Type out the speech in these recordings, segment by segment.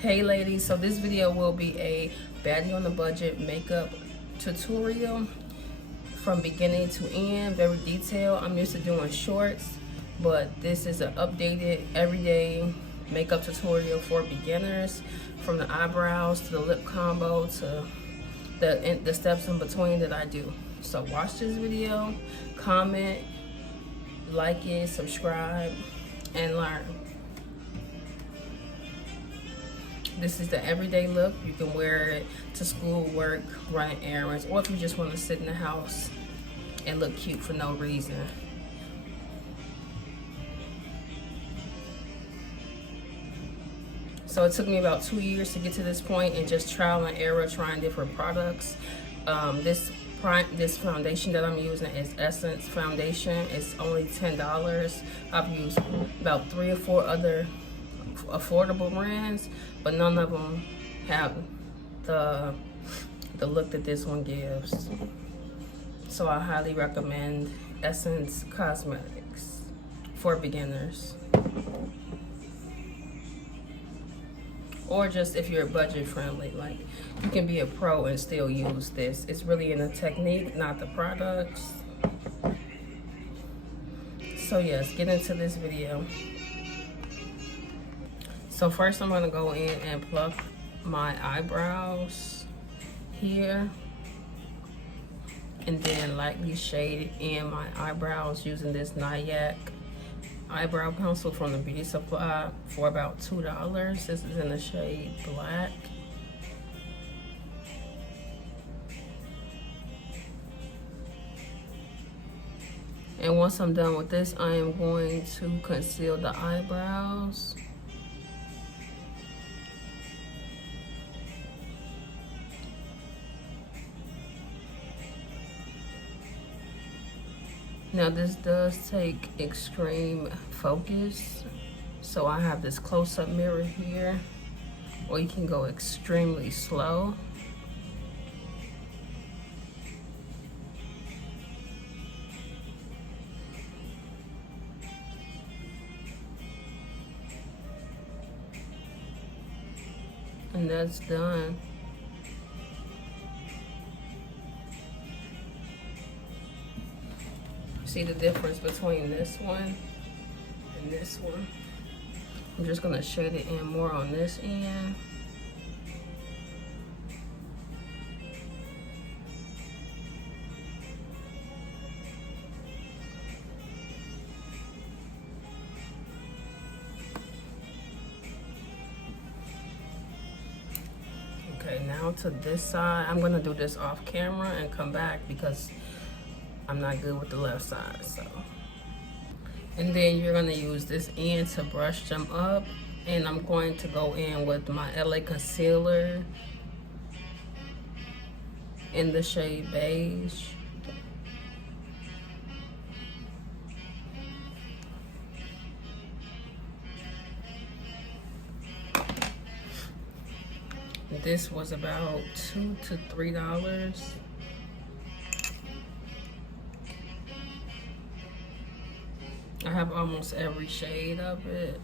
Hey ladies, so this video will be a baddie on the budget makeup tutorial from beginning to end, very detailed. I'm used to doing shorts, but this is an updated everyday makeup tutorial for beginners, from the eyebrows to the lip combo to the steps in between that I do. So watch this video, comment, like it, subscribe, and learn. This is the everyday look. You can wear it to school, work, running errands, or if you just want to sit in the house and look cute for no reason. So it took me about 2 years to get to this point, and just trial and error, trying different products. This foundation that I'm using is Essence foundation. It's only $10. I've used about 3 or 4 other affordable brands, but none of them have the look that this one gives. So I highly recommend Essence Cosmetics for beginners, or just if you're budget friendly. Like, you can be a pro and still use this. It's really in the technique, not the products. So yes, get into this video. So first I'm going to go in and pluck my eyebrows here, and then lightly shade in my eyebrows using this NickAK eyebrow pencil from the beauty supply for about $2. This is in the shade black. And once I'm done with this, I am going to conceal the eyebrows. Now this does take extreme focus, so I have this close-up mirror here, or you can go extremely slow. And that's done. See the difference between this one and this one? I'm just gonna shade it in more on this end. Okay, now to this side. I'm gonna do this off camera and come back because I'm not good with the left side. So, and then you're gonna use this end to brush them up, and I'm going to go in with my LA concealer in the shade beige. This was about $2 to $3. I have almost every shade of it.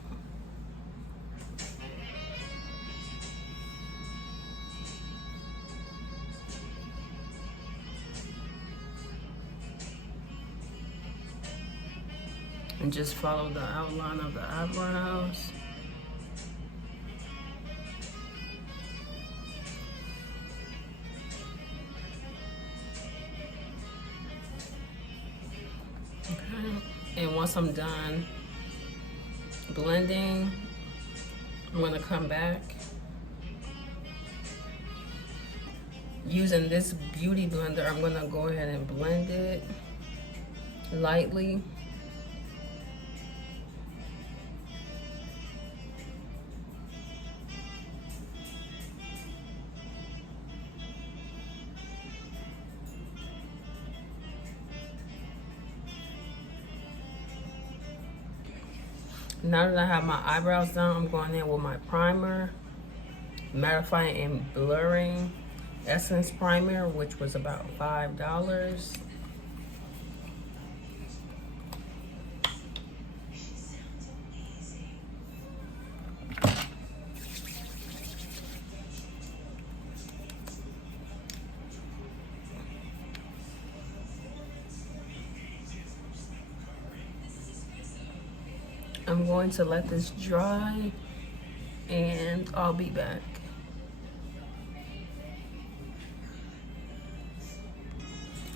And just follow the outline of the eyebrows. Okay. And once I'm done blending, I'm gonna come back using this beauty blender. I'm gonna go ahead and blend it lightly. Now that I have my eyebrows done, I'm going in with my primer, mattifying and blurring Essence primer, which was about $5. I'm going to let this dry and I'll be back.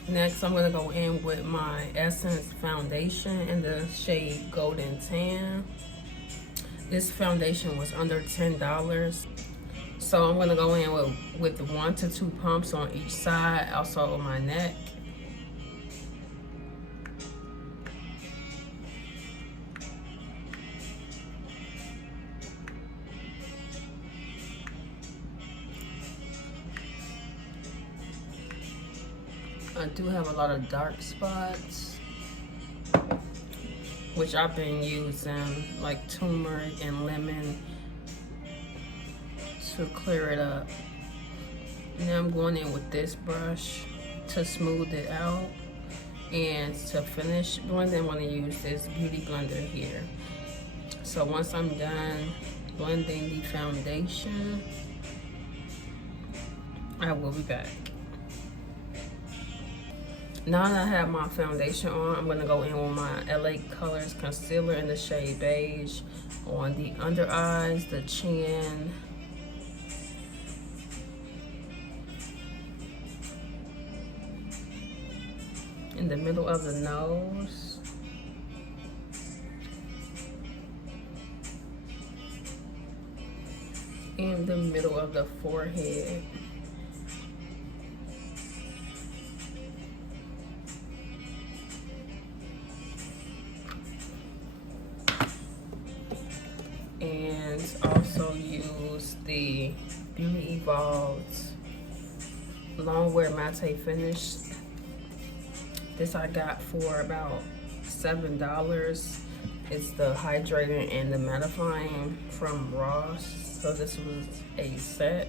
Next, I'm gonna go in with my Essence foundation in the shade Golden Tan. This foundation was under $10. So I'm gonna go in with 1 to 2 pumps on each side, also on my neck. I do have a lot of dark spots, which I've been using like turmeric and lemon to clear it up. Now I'm going in with this brush to smooth it out, and to finish blending, I'm going to use this beauty blender here. So once I'm done blending the foundation, I will be back. Now that I have my foundation on, I'm going to go in with my LA Colors concealer in the shade Beige on the under eyes, the chin, in the middle of the nose, in the middle of the forehead, and also use the Beauty Evolved Longwear Matte Finish. This I got for about $7. It's the hydrating and the mattifying from Ross. So this was a set.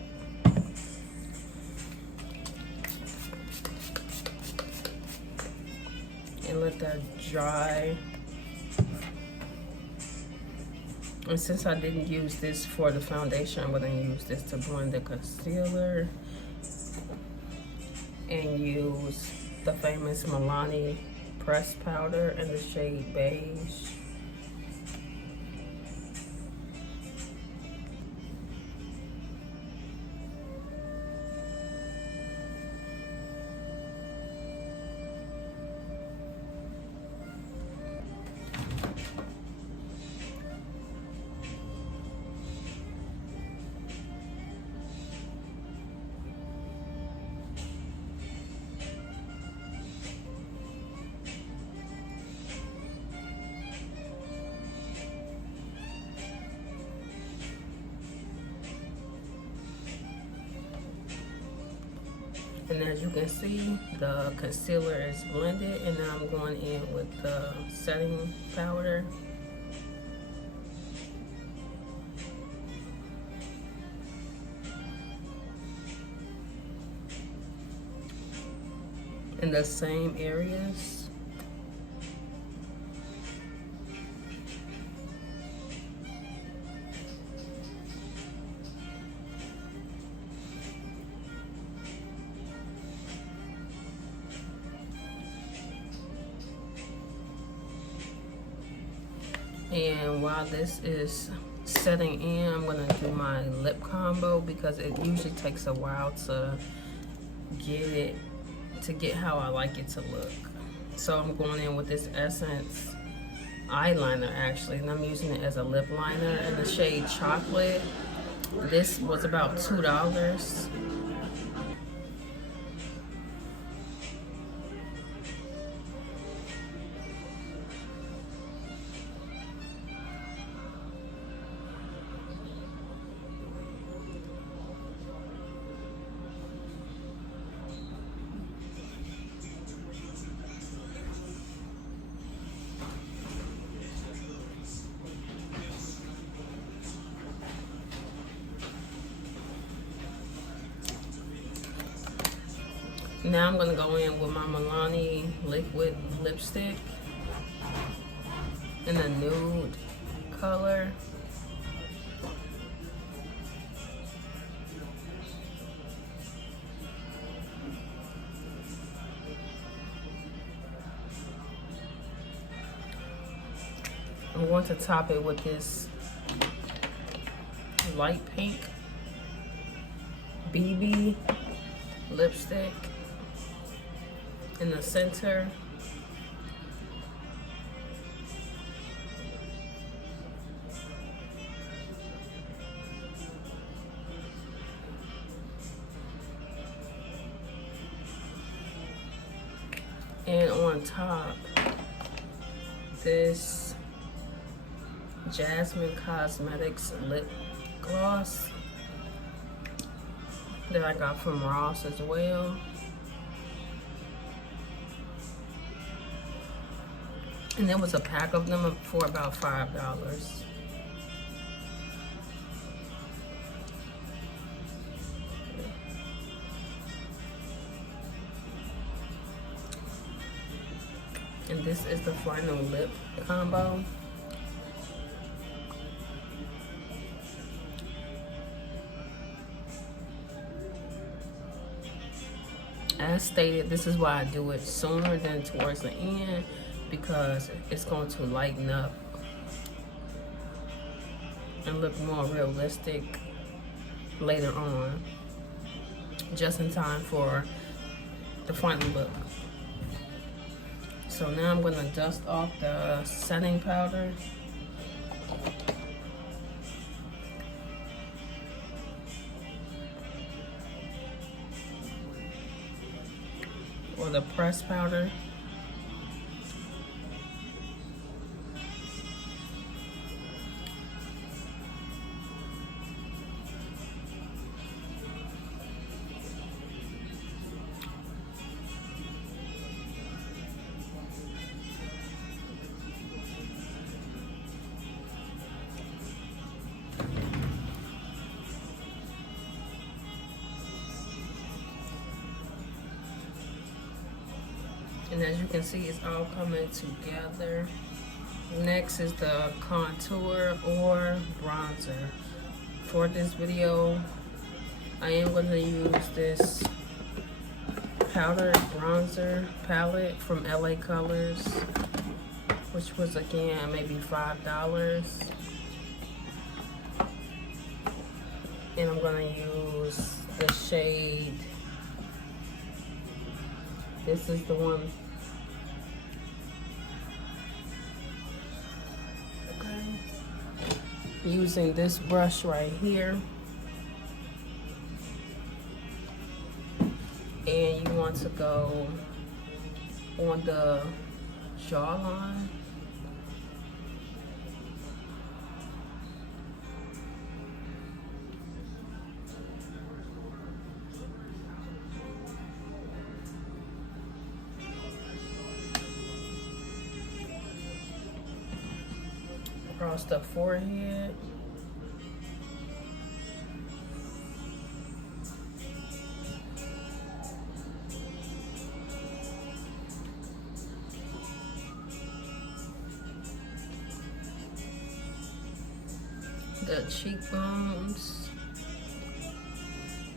And let that dry. And since I didn't use this for the foundation, I'm gonna use this to blend the concealer and use the famous MILANI pressed powder in the shade Beige. And as you can see, the concealer is blended, and now I'm going in with the setting powder. In the same areas. And while this is setting in, I'm gonna do my lip combo because it usually takes a while to get how I like it to look. So I'm going in with this Essence eyeliner actually, and I'm using it as a lip liner in the shade Chocolate. This was about $2. Now I'm gonna go in with my MILANI liquid lipstick in a nude color. I'm going to top it with this light pink BEBE lipstick in the center. And on top, this Jasmine Cosmetics lip gloss that I got from Ross as well. And there was a pack of them for about $5. And this is the final lip combo. As stated, this is why I do it sooner than towards the end, because it's going to lighten up and look more realistic later on, just in time for the final look. So now I'm going to dust off the setting powder. Or the pressed powder. And as you can see, it's all coming together. Next is the contour or bronzer. For this video, I am going to use this powdered bronzer palette from LA Colors, which was again maybe $5. And I'm going to use the shade. This is the one. Okay. Using this brush right here. And you want to go on the jawline. Across the forehead. The cheekbones.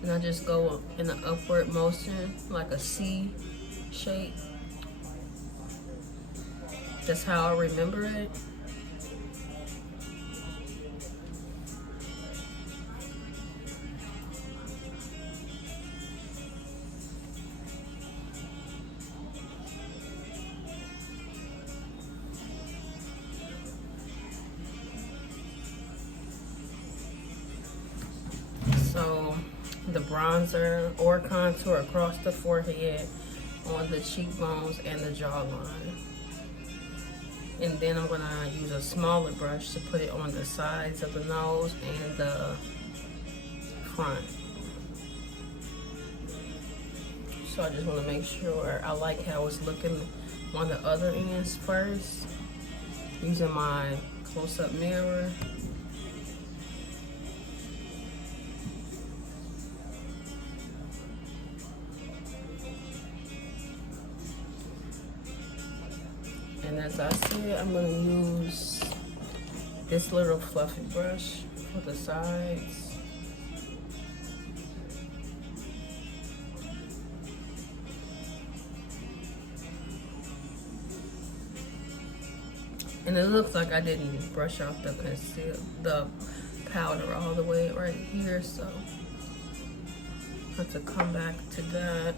And I just go in an upward motion, like a C shape. That's how I remember it. So the bronzer or contour across the forehead, on the cheekbones and the jawline. And then I'm gonna use a smaller brush to put it on the sides of the nose and the front. So I just wanna make sure I like how it's looking on the other ends first, using my close-up mirror. And as I said, I'm going to use this little fluffy brush for the sides. And it looks like I didn't brush off the powder all the way right here, so I have to come back to that.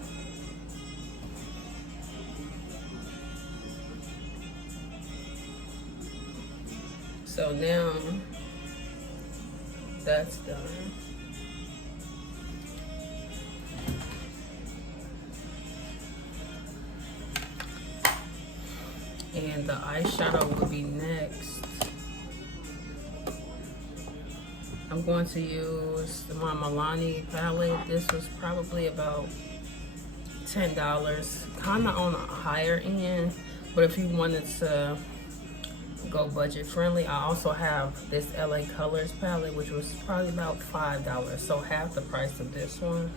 So now that's done. And the eyeshadow will be next. I'm going to use my MILANI palette. This was probably about $10, kind of on the higher end, but if you wanted to go budget friendly, I also have this LA Colors palette, which was probably about $5, so half the price of this one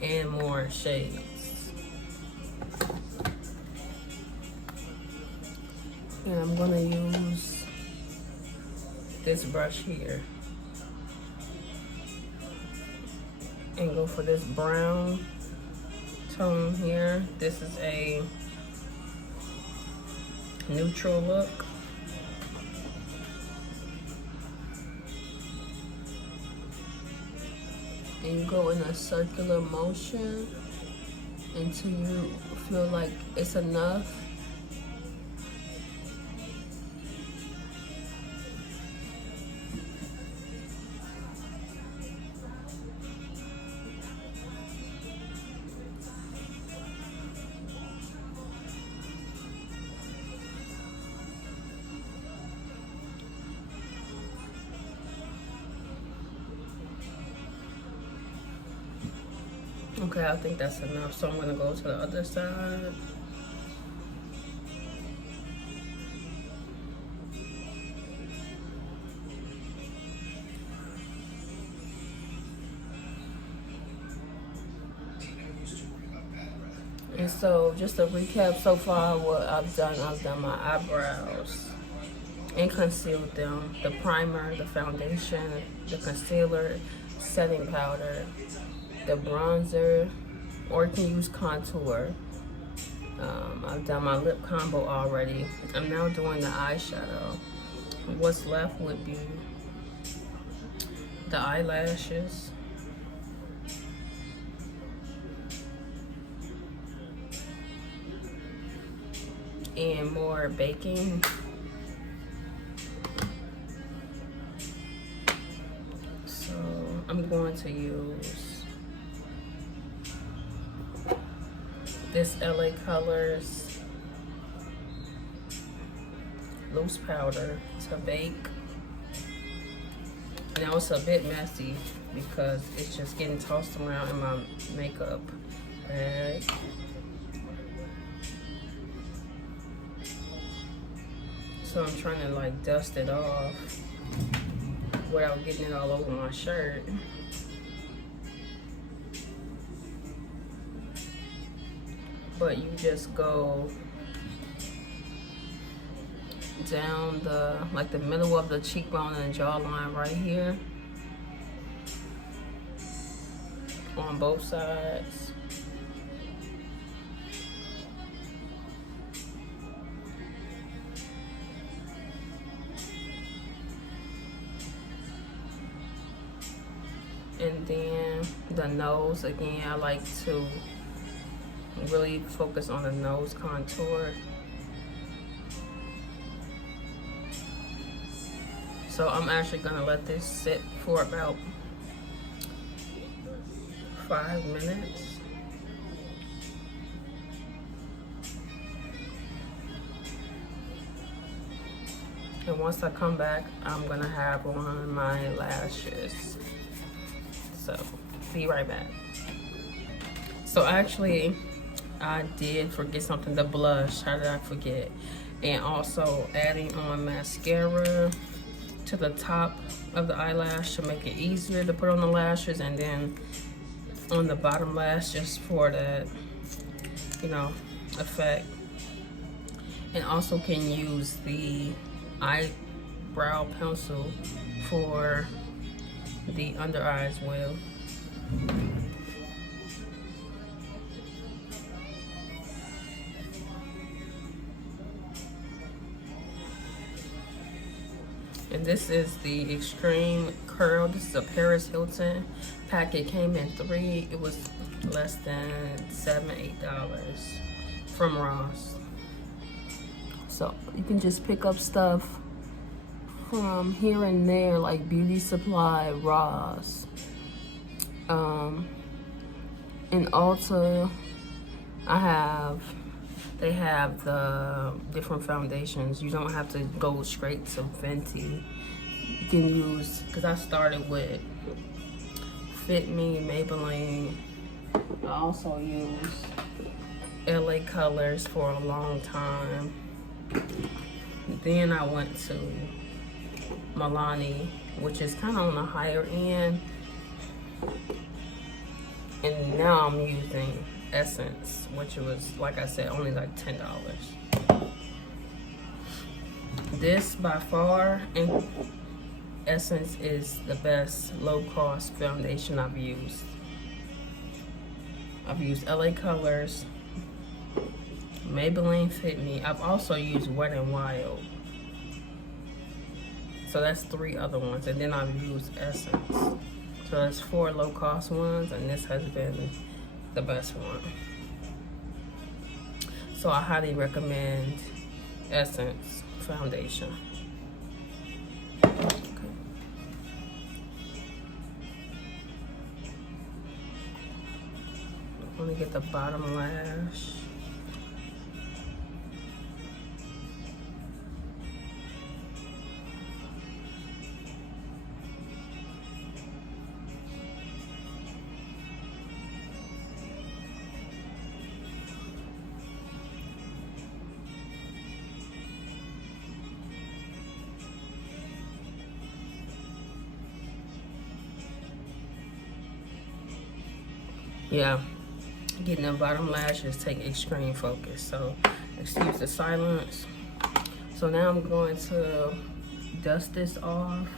and more shades. And I'm gonna use this brush here and go for this brown tone here. This is a neutral look. And you go in a circular motion until you feel like it's enough. Okay, I think that's enough, so I'm gonna go to the other side. And so just to recap so far what I've done my eyebrows and concealed them, the primer, the foundation, the concealer, setting powder, the bronzer, or you can use contour. I've done my lip combo already. I'm now doing the eyeshadow. What's left would be the eyelashes. And more baking. So I'm going to use this LA Colors loose powder to bake. Now it's a bit messy because it's just getting tossed around in my makeup bag. So I'm trying to like dust it off without getting it all over my shirt. But you just go down the middle of the cheekbone and jawline right here on both sides. And then the nose, again, I like to really focus on the nose contour. So I'm actually gonna let this sit for about 5 minutes. And once I come back, I'm gonna have on my lashes. So be right back. So actually, I did forget something, the blush. How did I forget? And also adding on mascara to the top of the eyelash to make it easier to put on the lashes, and then on the bottom lash just for that, you know, effect. And also can use the eyebrow pencil for the under eye as well. And this is the Extreme Curl. This is a Paris Hilton pack. It came in 3. It was less than $7-8 from Ross. So you can just pick up stuff from here and there, like Beauty Supply, Ross, in Ulta. They have the different foundations. You don't have to go straight to Fenty. You can use, because I started with Fit Me, Maybelline. I also used LA Colors for a long time. Then I went to MILANI, which is kind of on the higher end. And now I'm using Essence, which was, like I said, only like $10. This by far, and Essence is the best low-cost foundation I've used. I've used LA Colors, Maybelline Fit Me. I've also used Wet n Wild. So that's 3 other ones, and then I've used Essence. So that's 4 low-cost ones, and this has been the best one. So I highly recommend Essence foundation. Okay. I'm gonna get the bottom lash. Yeah, getting the bottom lashes take extreme focus, so excuse the silence. So now I'm going to dust this off.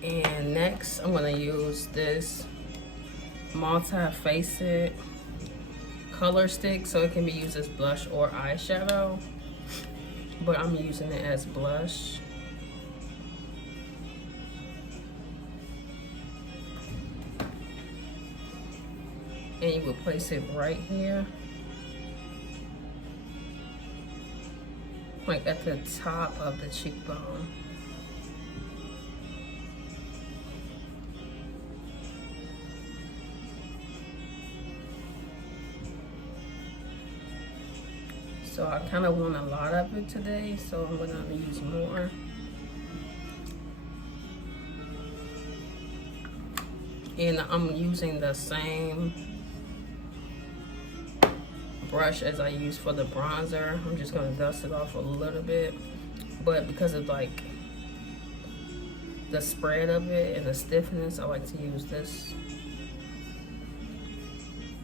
And next, I'm gonna use this multi-facet color stick, so it can be used as blush or eyeshadow, but I'm using it as blush. And you would place it right here, like at the top of the cheekbone. So I kind of want a lot of it today, so I'm gonna use more. And I'm using the same brush as I use for the bronzer. I'm just gonna dust it off a little bit, but because of like the spread of it and the stiffness, I like to use this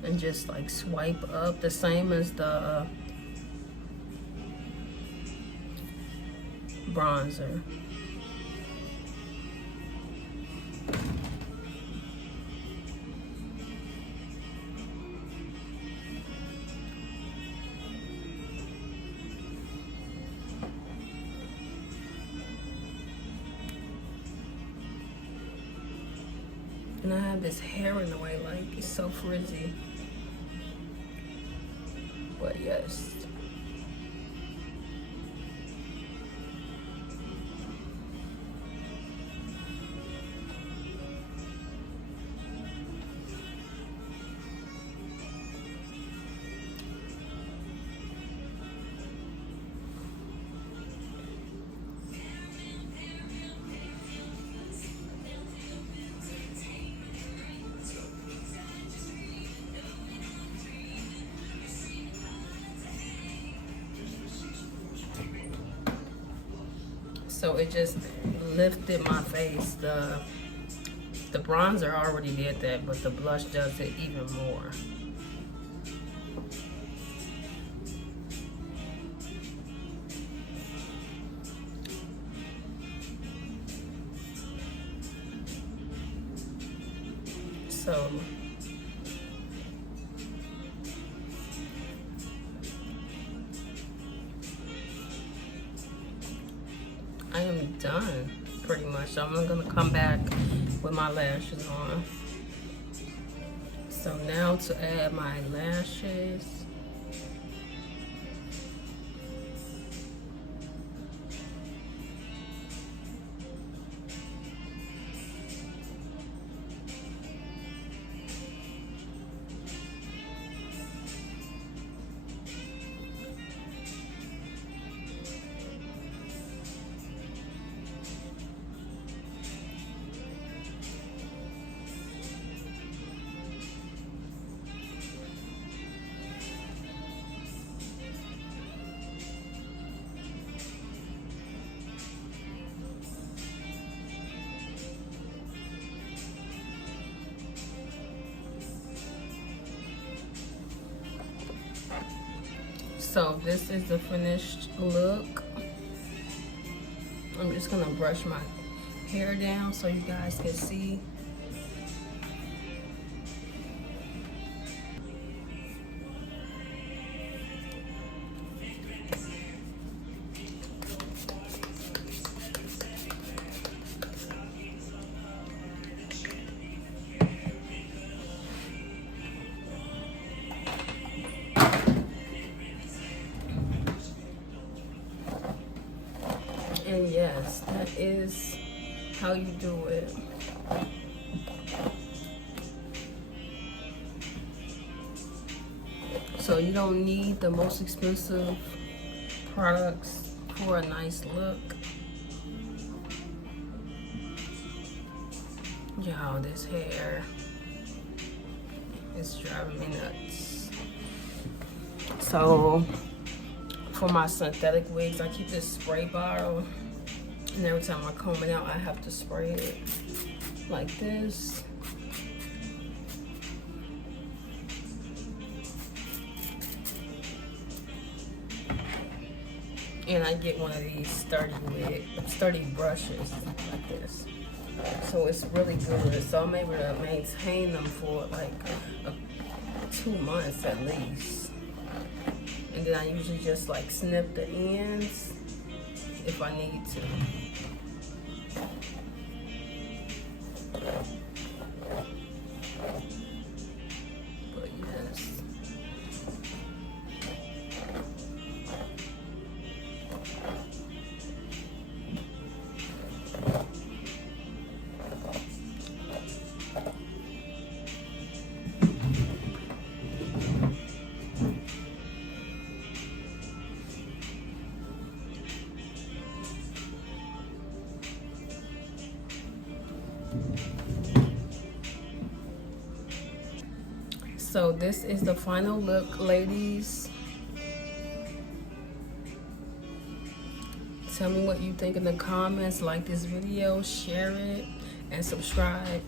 and just like swipe up, the same as the bronzer. And I have this hair in the way, like it's so frizzy. But yes. So it just lifted my face. The bronzer already did that, but the blush does it even more. So I am done pretty much. I'm gonna come back with my lashes on. So now to add my lashes. So this is the finished look. I'm just gonna brush my hair down so you guys can see. And yes, that is how you do it. So you don't need the most expensive products for a nice look. Y'all, this hair is driving me nuts. So for my synthetic wigs, I keep this spray bottle, and every time I comb it out, I have to spray it like this. And I get one of these sturdy brushes like this. So it's really good. So I'm able to maintain them for like 2 months at least. And then I usually just like snip the ends if I need to. But yes. So this is the final look, ladies. Tell me what you think in the comments. Like this video, share it, and subscribe.